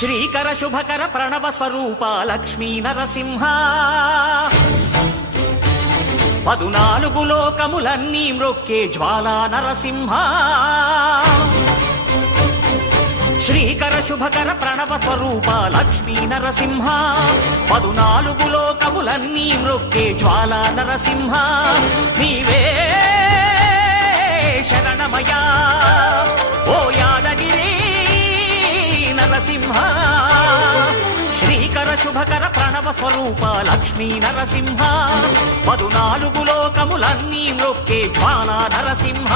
శ్రీకర శుభకర ప్రణవ స్వరూప లక్ష్మీ నరసింహ 14 లోకములన్నీ మ్రొక్కే జ్వాలా నరసింహ శ్రీకర శుభకర ప్రణవ స్వరూప లక్ష్మీ నరసింహ 14 లోకములన్నీ మ్రొక్కే జ్వాలా నరసింహ నీవే శరణమయా ఓ యాదగిరి నరసింహ శ్రీకర శుభకర ప్రణవ స్వరూప లక్ష్మీ నరసింహ 14 లోకములన్నీ మ్రొక్కే జ్వాలా నరసింహ